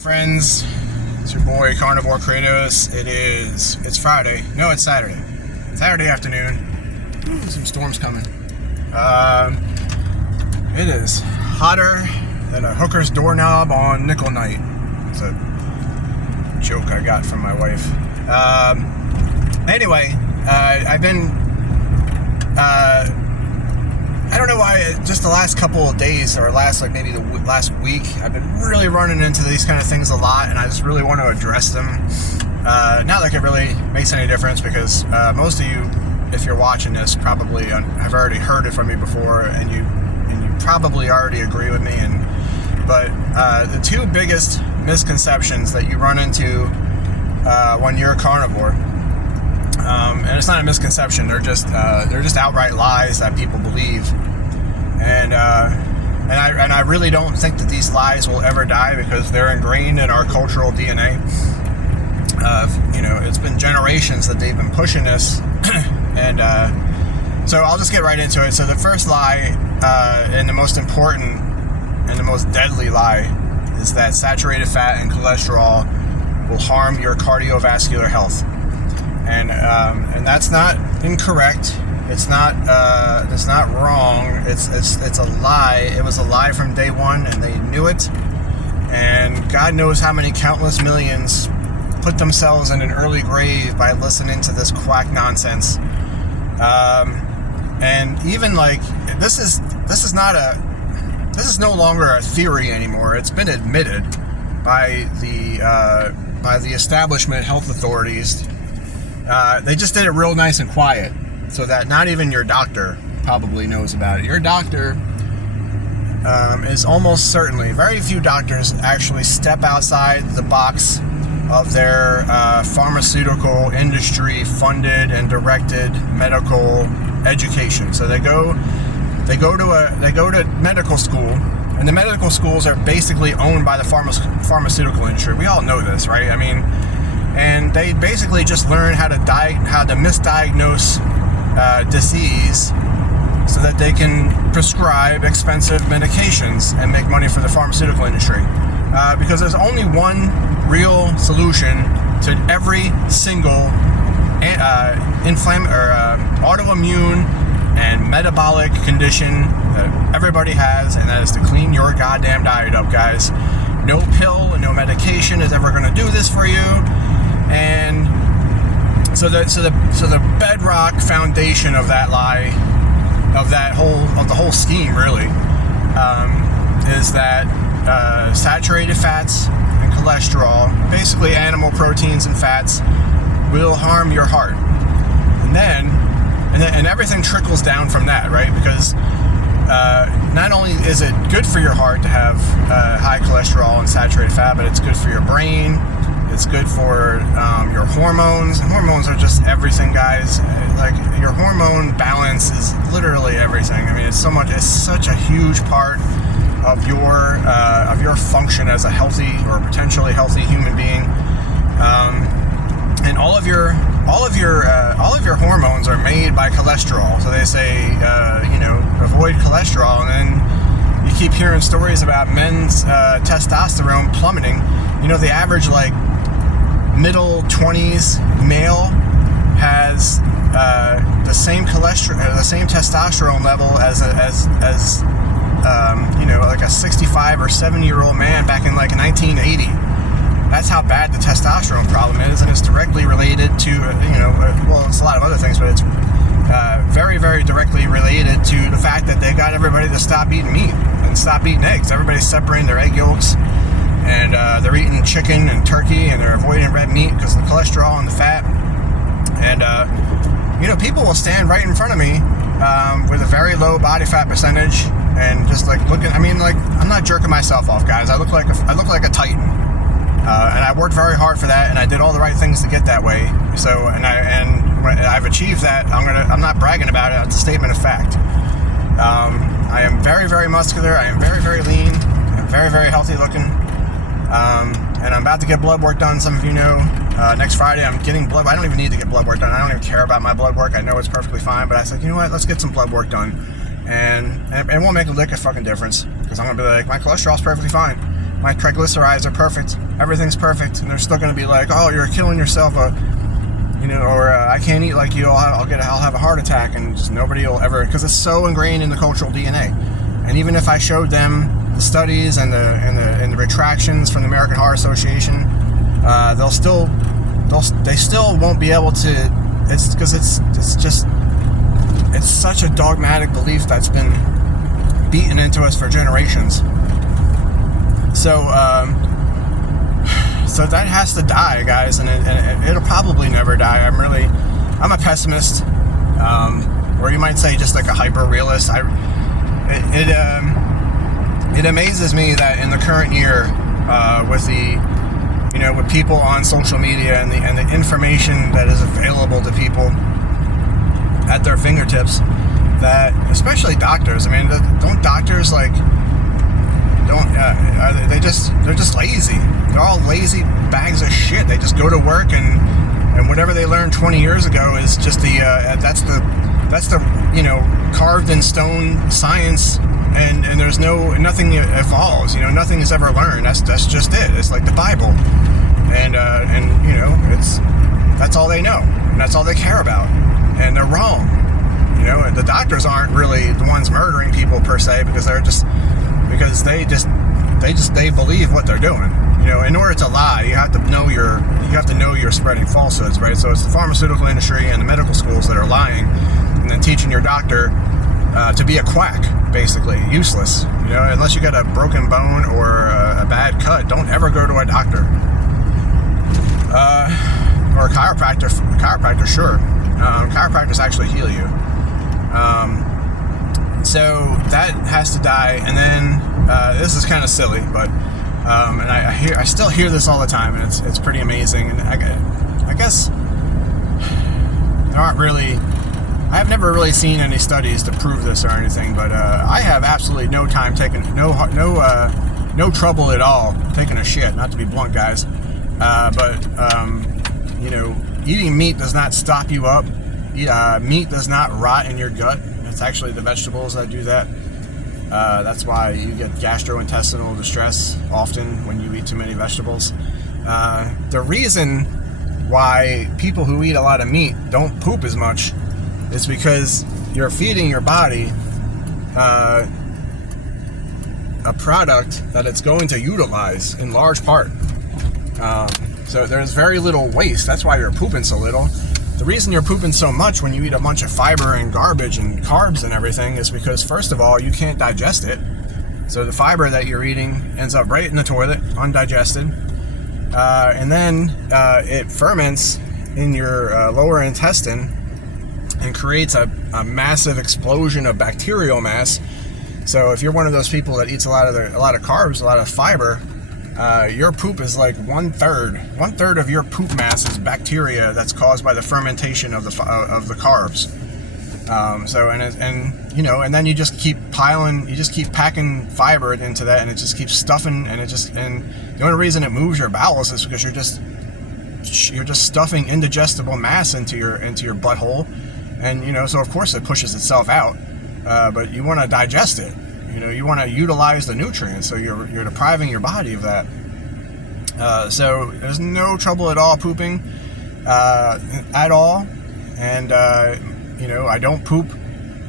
Friends, it's your boy Carnivore Kratos. It's Friday. No, it's Saturday. Saturday afternoon. Some storms coming. It is hotter than a hooker's doorknob on nickel night. It's a joke I got from my wife. Anyway, I've been I don't know why, just the last couple of days, or last week, I've been really running into these kind of things a lot, and I just really want to address them. Not like it really makes any difference, because most of you, if you're watching this, probably have already heard it from me before, and you probably already agree with me. But the two biggest misconceptions that you run into when you're a carnivore, and it's not a misconception, they're just outright lies that people believe, and I really don't think that these lies will ever die, because they're ingrained in our cultural DNA. It's been generations that they've been pushing this, and so I'll just get right into it. So the first lie, and the most important and the most deadly lie, is that saturated fat and cholesterol will harm your cardiovascular health. And that's not incorrect. It's not wrong. It's a lie. It was a lie from day one, and they knew it. And God knows how many countless millions put themselves in an early grave by listening to this quack nonsense. And even like this is no longer a theory anymore. It's been admitted by the establishment health authorities. They just did it real nice and quiet, so that not even your doctor probably knows about it. Your doctor is almost certainly, very few doctors actually step outside the box of their pharmaceutical industry funded and directed medical education. So they go to medical school, and the medical schools are basically owned by the pharmaceutical industry. We all know this, right? I mean, and they basically just learn how to misdiagnose disease, so that they can prescribe expensive medications and make money for the pharmaceutical industry. Because there's only one real solution to every single autoimmune and metabolic condition that everybody has, and that is to clean your goddamn diet up, guys. No pill and no medication is ever going to do this for you. And so the bedrock foundation of that lie, of the whole scheme, really, is that saturated fats and cholesterol, basically animal proteins and fats, will harm your heart. And everything trickles down from that, right? Because not only is it good for your heart to have high cholesterol and saturated fat, but it's good for your brain. It's good for your hormones. And hormones are just everything, guys. Like, your hormone balance is literally everything. I mean, it's such a huge part of your function as a healthy or potentially healthy human being. And all of your hormones are made by cholesterol. So they say, avoid cholesterol, and then you keep hearing stories about men's testosterone plummeting. The average middle 20s male has the same testosterone level as a 65 or 70-year-old man back in 1980. That's how bad the testosterone problem is, and it's directly related to it's a lot of other things, but it's very, very directly related to the fact that they got everybody to stop eating meat and stop eating eggs. Everybody's separating their egg yolks, and they're eating chicken and turkey, and they're avoiding red meat because of the cholesterol and the fat. And people will stand right in front of me with a very low body fat percentage, and just looking. I mean, I'm not jerking myself off, guys. I look like a titan, and I worked very hard for that, and I did all the right things to get that way. So, and I've achieved that. I'm not bragging about it. It's a statement of fact. I am very, very muscular. I am very, very lean. I'm very, very healthy looking. And I'm about to get blood work done. Some of you know, next Friday I'm getting blood. I don't even need to get blood work done. I don't even care about my blood work. I know it's perfectly fine. But I said, you know what? Let's get some blood work done. And it won't make a lick of fucking difference, because I'm gonna be like, my cholesterol's perfectly fine. my triglycerides are perfect, everything's perfect, and they're still going to be like, oh, you're killing yourself, or I can't eat like you, I'll have a heart attack, and just nobody will ever, because it's so ingrained in the cultural DNA. And even if I showed them the studies and the retractions from the American Heart Association, they still won't be able to. It's because it's such a dogmatic belief that's been beaten into us for generations. So that has to die, guys, and it'll probably never die. I'm a pessimist, or you might say just like a hyper realist. It amazes me that in the current year, with people on social media and the information that is available to people at their fingertips, that especially doctors. I mean, don't doctors they're just lazy. They're all lazy bags of shit. They just go to work and whatever they learned 20 years ago is just that's the carved in stone science, and there's nothing evolves. Nothing is ever learned. That's just it. It's like the Bible, and that's all they know, and that's all they care about, and they're wrong. And the doctors aren't really the ones murdering people per se, because they believe what they're doing. In order to lie, you have to know you're spreading falsehoods, right? So it's the pharmaceutical industry and the medical schools that are lying, and then teaching your doctor to be a quack, basically useless. Unless you got a broken bone or a bad cut, don't ever go to a doctor or a chiropractor. Sure, chiropractors actually heal you. So that has to die, and then this is kind of silly, but and I still hear this all the time, and it's pretty amazing. And I guess there aren't really. I have never really seen any studies to prove this or anything, but I have absolutely no time taking no trouble at all taking a shit. Not to be blunt, guys, but eating meat does not stop you up. Meat does not rot in your gut. It's actually the vegetables that do that. That's why you get gastrointestinal distress often when you eat too many vegetables. The reason why people who eat a lot of meat don't poop as much is because you're feeding your body a product that it's going to utilize in large part. So there's very little waste. That's why you're pooping so little. The reason you're pooping so much when you eat a bunch of fiber and garbage and carbs and everything is because, first of all, you can't digest it. So the fiber that you're eating ends up right in the toilet, undigested. And then it ferments in your lower intestine and creates a massive explosion of bacterial mass. So if you're one of those people that eats a lot of carbs, a lot of fiber, your poop is like one third of your poop mass is bacteria that's caused by the fermentation of the carbs. And then you just keep packing fiber into that, and it just keeps stuffing, and the only reason it moves your bowels is because you're just stuffing indigestible mass into your butthole, and so of course it pushes itself out, but you want to digest it. You want to utilize the nutrients, so you're depriving your body of that. So there's no trouble at all pooping at all, and I don't poop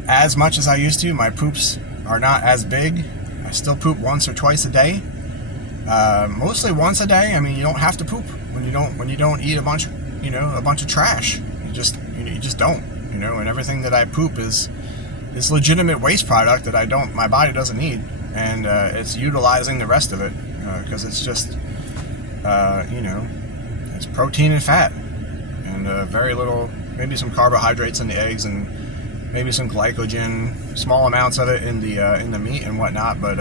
as much as I used to. My poops are not as big. I still poop once or twice a day, mostly once a day. I mean, you don't have to poop when you don't eat a bunch of trash. You just don't, and everything that I poop is legitimate waste product that my body doesn't need, and it's utilizing the rest of it because it's just it's protein and fat, and very little, maybe some carbohydrates in the eggs, and maybe some glycogen, small amounts of it in the meat and whatnot. But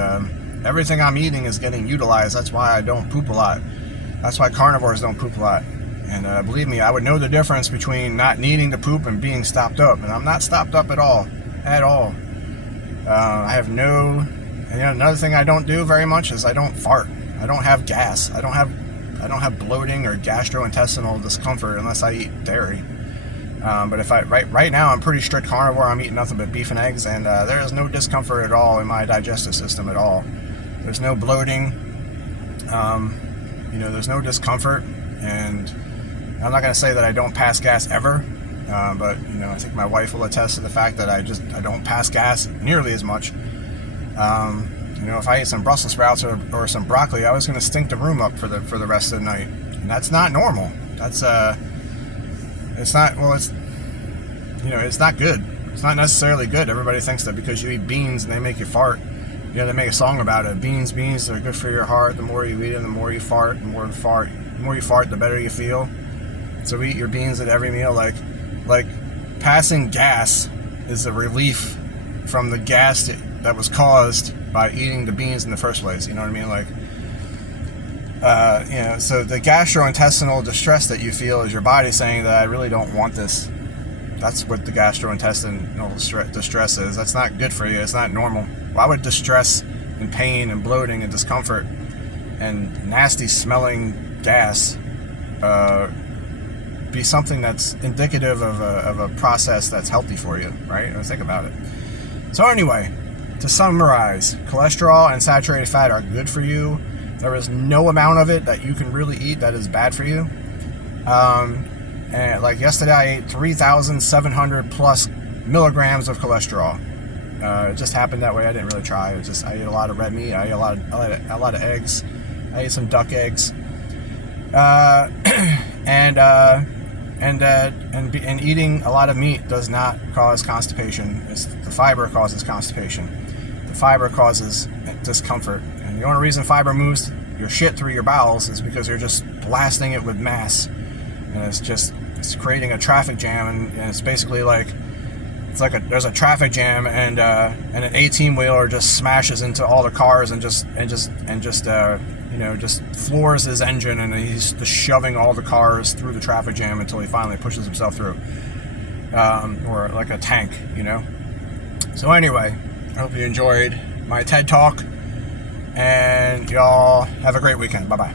everything I'm eating is getting utilized. That's why I don't poop a lot. That's why carnivores don't poop a lot. And believe me, I would know the difference between not needing to poop and being stopped up, and I'm not stopped up at all. I have no. And another thing I don't do very much is I don't fart. I don't have gas. I don't have bloating or gastrointestinal discomfort unless I eat dairy. But if right now I'm pretty strict carnivore. I'm eating nothing but beef and eggs, and there is no discomfort at all in my digestive system at all. There's no bloating. There's no discomfort, and I'm not going to say that I don't pass gas ever, but I think my wife will attest to the fact that I don't pass gas nearly as much. If I ate some Brussels sprouts or some broccoli, I was going to stink the room up for the rest of the night, and that's not normal. That's it's not it's not good. It's not necessarily good. Everybody thinks that because you eat beans and they make you fart. They make a song about it. Beans are good for your heart. The more you eat them, the more you fart. The more you fart, the better you feel. So eat your beans at every meal. Like passing gas is a relief from the gas that was caused by eating the beans in the first place. You know what I mean? So the gastrointestinal distress that you feel is your body saying that I really don't want this. That's what the gastrointestinal distress is. That's not good for you. It's not normal. Why would distress and pain and bloating and discomfort and nasty smelling gas be something that's indicative of a process that's healthy for you, right? Think about it. So anyway, to summarize, cholesterol and saturated fat are good for you. There is no amount of it that you can really eat that is bad for you. And like yesterday, I ate 3,700 plus milligrams of cholesterol. It just happened that way. I didn't really try. I ate a lot of red meat. I ate a lot of eggs. I ate some duck eggs. And eating a lot of meat does not cause constipation. The fiber causes constipation. The fiber causes discomfort. And the only reason fiber moves your shit through your bowels is because you're just blasting it with mass. And it's creating a traffic jam, and it's basically there's a traffic jam, and an 18-wheeler just smashes into all the cars and just floors his engine, and he's just shoving all the cars through the traffic jam until he finally pushes himself through, or like a tank, So anyway, I hope you enjoyed my TED Talk, and y'all have a great weekend. Bye-bye.